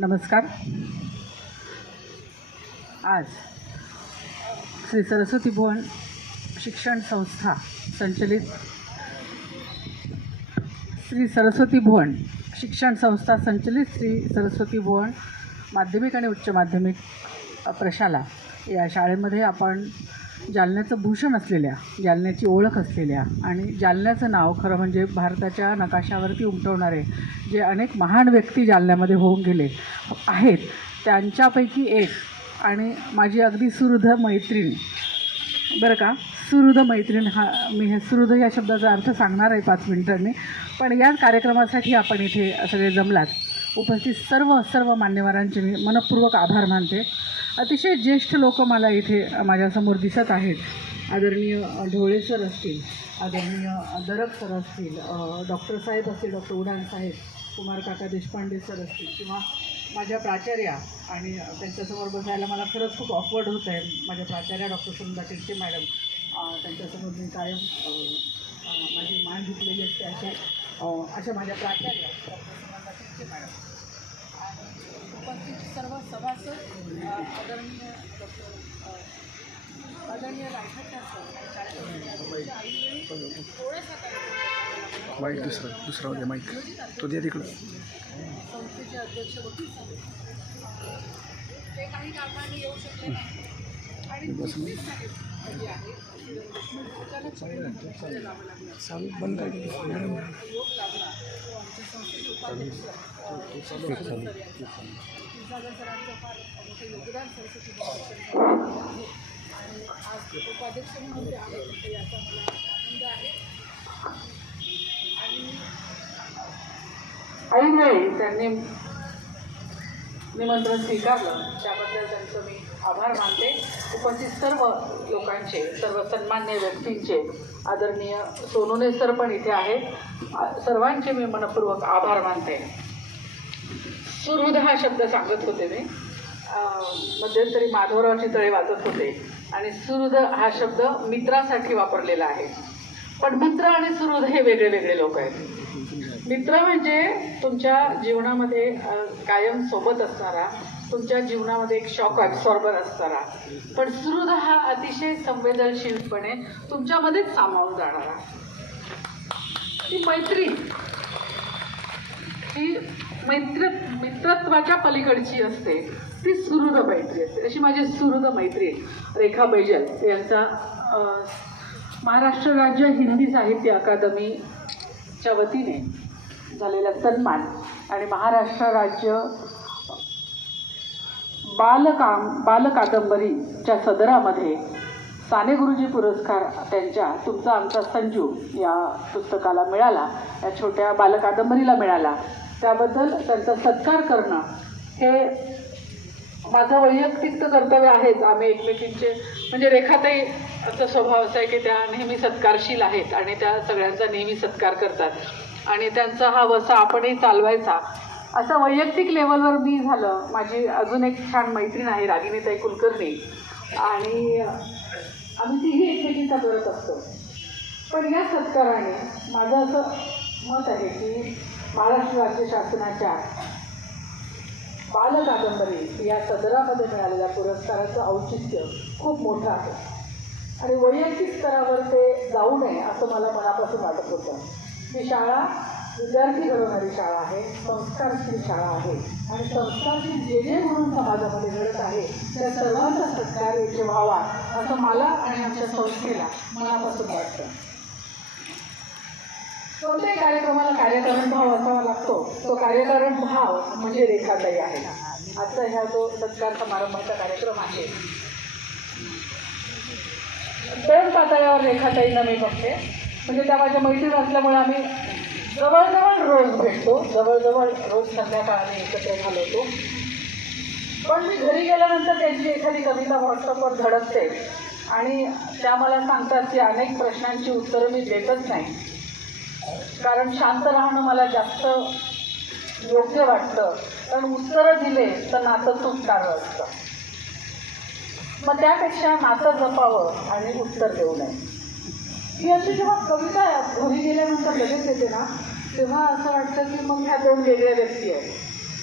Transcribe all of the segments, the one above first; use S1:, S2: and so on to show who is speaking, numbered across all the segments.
S1: नमस्कार. आज श्री सरस्वती भुवन शिक्षण संस्था संचलित श्री सरस्वती भुवन शिक्षण संस्था संचलित श्री सरस्वती भुवन माध्यमिक आणि उच्च माध्यमिक प्रशाला या शाळेमध्ये आपण जालन्याचं भूषण असलेल्या जालन्याची ओळख असलेल्या आणि जालन्याचं नाव खरं म्हणजे भारताच्या नकाशावरती उमटवणारे जे अनेक महान व्यक्ती जालन्यामध्ये होऊन गेले आहेत त्यांच्यापैकी एक आणि माझी अगदी सुहृद मैत्रीण. बरं का? सुहृद मैत्रीण हा मी हे सुहृद या शब्दाचा अर्थ सांगणार आहे पाच मिनिटांनी. पण या कार्यक्रमासाठी आपण इथे सगळे जमलात. उपस्थित सर्व सर्व मान्यवरांचे मी मनपूर्वक आभार मानते. अतिशय ज्येष्ठ लोक मला इथे माझ्यासमोर दिसत आहेत. आदरणीय ढोळे सर असतील आदरणीय दरक सर असतील डॉक्टर साहेब असतील डॉक्टर उडान साहेब कुमार काका देशपांडे सर असतील किंवा माझ्या प्राचार्या आणि त्यांच्यासमोर बसायला मला खरंच खूप ऑकवर्ड होत आहे माझ्या प्राचार्या डॉक्टर सुंदा टिळके मॅडम त्यांच्यासमोर मी कायम माझी मान घेतलेली असते अशा अशा माझ्या प्राचार्या डॉक्टर सुनंदा टिळके मॅडम. उपस्थित सर्व सभासद आदरणीय डॉक्टर आदरणीय कार्यक्रम
S2: माईक दुसरा दुसरा होते माईक तो द्या तिकडं.
S1: संस्थेचे अध्यक्ष वकील ते काही कारणाने येऊ शकले नाही. आणि योग योगदान सरस्वती आणि आज उपाध्यक्ष म्हणून ते आहे याचा मला आनंद आहे आणि ऐनवेळी त्यांनी निमंत्रण स्वीकारलं. त्याबद्दल त्यांचं मी आभार मानते. उपस्थित सर्व लोकांचे सर्व सन्मान्य व्यक्तींचे आदरणीय सोनुने सर पण इथे आहेत. सर्वांचे मी मनपूर्वक आभार मानते. सुहृद हा शब्द सांगत होते मी. मध्यंतरी माधवराव चितळे वाचत होते. आणि सुहृद हा शब्द मित्रासाठी वापरलेला आहे. पण मित्र आणि सुहृद हे वेगळे वेगळे लोक आहेत. मित्र म्हणजे तुमच्या जीवनामध्ये कायम सोबत असणारा तुमच्या जीवनामध्ये एक शॉक ॲब्सॉर्बर असणारा. पण सुहृद हा अतिशय संवेदनशीलपणे तुमच्यामध्येच सामावून जाणारा. ती मैत्री. ती मैत्र मित्रत्वाच्या पलीकडची असते. ती सुहृद मैत्री असते. अशी माझी सुहृद मैत्री रेखा बैजल यांचा महाराष्ट्र राज्य हिंदी साहित्य अकादमीच्या वतीने झालेला सन्मान आणि महाराष्ट्र राज्य बालकाम बालकादंबरीच्या सदरामध्ये साने गुरुजी पुरस्कार त्यांच्या तुमचा आमचा संजू या पुस्तकाला मिळाला या छोट्या बालकादंबरीला मिळाला. त्याबद्दल त्यांचा सत्कार करणं हे माझं वैयक्तिक तर कर्तव्य आहेच. आम्ही एकमेकींचे म्हणजे रेखाताई असा स्वभाव असा आहे की त्या नेहमी सत्कारशील आहेत आणि त्या सगळ्यांचा नेहमी सत्कार करतात. आणि त्यांचा हा वसा आपणही चालवायचा. असं वैयक्तिक लेवलवर मी झालं. माझी अजून एक छान मैत्रीण आहे रागिनीताई कुलकर्णी. आणि आम्ही तिघी एकमेकींचा करत असतो. पण या सत्काराने माझं असं मत आहे की महाराष्ट्र राज्य शासनाच्या बालकादंबरी या सदरामध्ये मिळालेल्या पुरस्काराचं औचित्य खूप मोठं आहे. आणि वैयक्तिक स्तरावर ते जाऊ नये असं मला मनापासून वाटत होतं. ही शाळा विद्यार्थी घडवणारी शाळा आहे संस्कारशील शाळा आहे. आणि संस्कारशील जे जे म्हणून समाजामध्ये घडत आहे त्या सर्वांचा सत्कार येथे व्हावा असं मला आणि आमच्या संस्थेला मनापासून वाटतं. कोणत्याही कार्यक्रमाला कार्यकारण भाव असावा लागतो. तो कार्यकारण भाव म्हणजे रेखाताई आहे. आजचा ह्या जो सत्कार समारंभाचा कार्यक्रम आहे दोन पातळ्यावर रेखाताईंना मी बघते. म्हणजे त्या माझ्या मैत्रीण असल्यामुळे आम्ही जवळजवळ रोज भेटतो. जवळजवळ रोज संध्याकाळाने एकत्र घालवतो पण मी घरी गेल्यानंतर त्यांची एखादी कविता व्हॉट्सअपवर धडकते आणि त्या मला सांगतात की अनेक प्रश्नांची उत्तरं मी देतच नाही. कारण शांत राहणं मला जास्त योग्य वाटतं. कारण उत्तरं दिले तर नातं तुटणारं असतं. मग त्यापेक्षा नातं जपावं आणि उत्तर देऊ नये. ही अशी जेव्हा कविता घरी गेल्यानंतर लगेच येते ना तेव्हा असं वाटतं की मग ह्या दोन वेगळ्या व्यक्ती आहेत.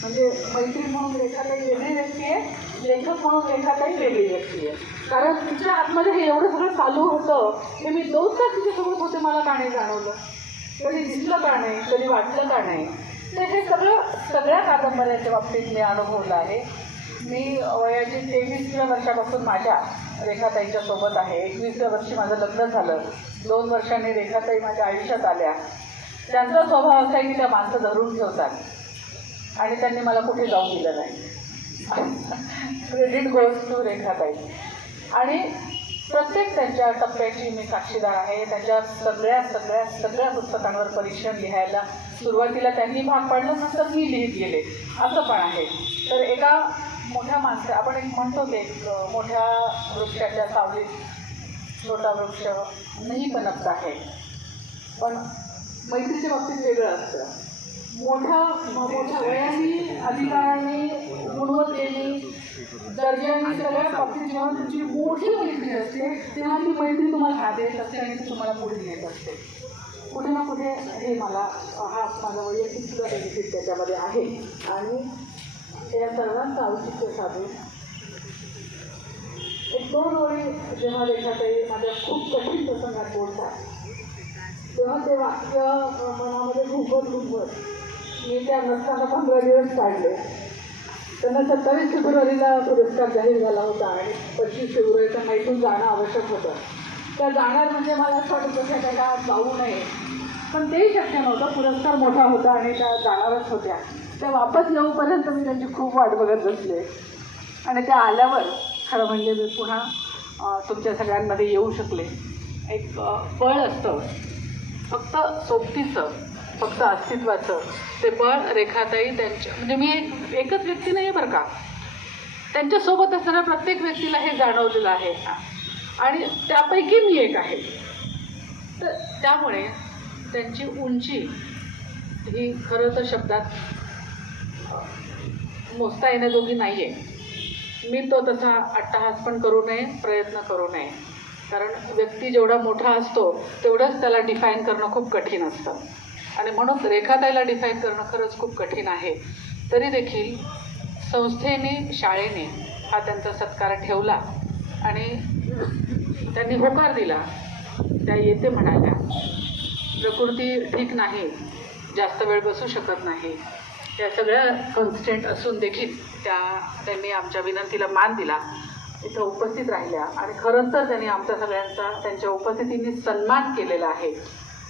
S1: म्हणजे मैत्री म्हणून रेखाताई वेगळी व्यक्ती आहे लेखक म्हणून रेखाताई वेगळी व्यक्ती आहे. कारण तिच्या आतमध्ये हे एवढं सगळं चालू होतं हे मी दोन तास तिच्यासोबत होते मला का नाही जाणवलं. कधी दिसलं का नाही कधी वाटलं का नाही. तर हे सगळं सगळ्या कादंबऱ्याच्या बाबतीत मी अनुभवलं आहे. मी वयाची तेवीसव्या वर्षापासून माझ्या रेखाताईच्या सोबत आहे. एकवीसव्या वर्षी माझं लग्न झालं. दोन वर्षांनी रेखाताई माझ्या आयुष्यात आल्या. त्यांचा स्वभाव असा आहे की त्या माणसं धरून ठेवतात. आणि त्यांनी मला कुठे जाऊन दिलं नाही. क्रेडिट गोज टू रेखाताई. आणि प्रत्येक त्यांच्या टप्प्याची मी साक्षीदार आहे. त्यांच्या सगळ्या सगळ्या सगळ्या पुस्तकांवर परीक्षण लिहायला सुरुवातीला त्यांनी भाग पाडलं नंतर मी लिहित गेले. असं पण आहे. तर एका मोठ्या माणसं आपण एक म्हणतो ते एक मोठ्या वृक्षाच्या सावलीत छोटा वृक्ष नाही बनत आहे. पण मैत्रीच्या बाबतीत वेगळं असतं. मोठ्या मोठ्या वयाने अधिकाराने गुणवत्तेने दर्जाने सगळ्या बाबतीत जेव्हा तुमची मोठी मैत्री असते तेव्हा ती मैत्री तुम्हाला हा देत असते आणि ती तुम्हाला पुढे नेत असते. कुठे ना कुठे हे मला हा माझा वैयक्तिक सुद्धा बेनिफिट त्याच्यामध्ये आहे. आणि या सर्वांचं औचित्य साधून एक दोन ओळी जेव्हा रेखाताई माझ्या खूप कठीण प्रसंगात बोलतात तेव्हा ते वाक्य मनामध्ये घुंबत घुंबत मी त्या नसताना पंधरा दिवस काढले. त्यांना सत्तावीस फेब्रुवारीला पुरस्कार जाहीर झाला होता आणि पंचवीस फेब्रुवारीचा मैथून जाणं आवश्यक होतं. त्या जाणार म्हणजे मला असं वाटत होतं त्याला जाऊ नये. पण तेही शक्य नव्हतं. पुरस्कार मोठा होता आणि त्या जाणारच होत्या. त्या वापस येऊपर्यंत मी त्यांची खूप वाट बघत बसले. आणि त्या आल्यावर खरं म्हणजे मी पुन्हा तुमच्या सगळ्यांमध्ये येऊ शकले. एक बळ असतं. फक्त सोबतीचं फक्त अस्तित्वाचं. ते बळ रेखाताई त्यांच्या म्हणजे मी एक एकच व्यक्ती नाही बरं का. त्यांच्यासोबत असणाऱ्या प्रत्येक व्यक्तीला हे जाणवलेलं आहे. आणि त्यापैकी मी एक आहे. तर त्यामुळे त्यांची उंची ही खरं तर शब्दात मोजता येण्याजोगी नाही आहे मी तो तसा अट्टहास पण करू नये प्रयत्न करू नये. कारण व्यक्ती जेवढा मोठा असतो तेवढंच त्याला डिफाईन करणं खूप कठीण असतं. आणि म्हणून रेखाताईला डिफाईन करणं खरंच खूप कठीण आहे. तरी देखील संस्थेने शाळेने हा त्यांचा सत्कार ठेवला आणि त्यांनी होकार दिला. त्या येते म्हणाल्या प्रकृती ठीक नाही जास्त वेळ बसू शकत नाही त्या सगळ्या कन्स्टेंट असून देखील त्या त्यांनी आमच्या विनंतीला मान दिला. इथं उपस्थित राहिल्या. आणि खरंच तर त्यांनी आमच्या सगळ्यांचा त्यांच्या उपस्थितीने सन्मान केलेला आहे.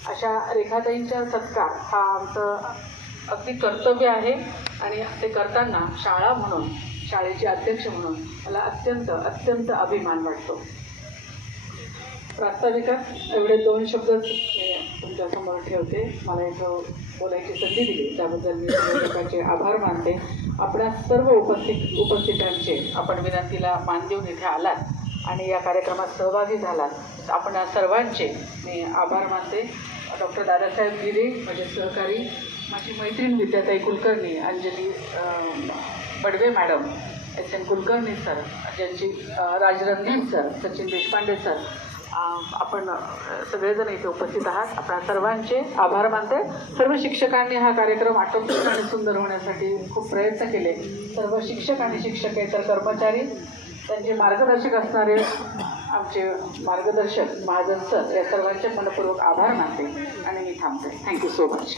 S1: अशा रेखाताईंचा सत्कार हा आमचं अगदी कर्तव्य आहे. आणि ते करताना शाळा म्हणून शाळेचे अध्यक्ष म्हणून मला अत्यंत अत्यंत अभिमान वाटतो. प्रास्ताविकात एवढे दोन शब्द मी तुमच्यासमोर ठेवते. मला इथं बोलायची संधी दिली. त्याबद्दल मी प्रशासकाचे आभार मानते. आपल्या सर्व उपस्थित उपस्थितांचे आपण विनंतीला मान देऊन इथे आलात आणि या कार्यक्रमात सहभागी झालात. आपण सर्वांचे मी आभार मानते. डॉक्टर दादासाहेब गिरे माझे सहकारी माझी मैत्रीण विद्याताई Kulkarni Anjali Badve madam S N Kulkarni sir ज्यांची अं, राज रणधीर सर सचिन देशपांडे सर आपण सगळेजण इथे उपस्थित आहात. आपल्या सर्वांचे आभार मानते. सर्व शिक्षकांनी हा कार्यक्रम आटोपशीर आणि सुंदर होण्यासाठी खूप प्रयत्न केले. सर्व शिक्षक आणि शिक्षकेतर कर्मचारी त्यांचे मार्गदर्शक असणारे आमचे मार्गदर्शक महाजन सर या सर्वांचे मनपूर्वक आभार मानते आणि मी थांबते. Thank you so much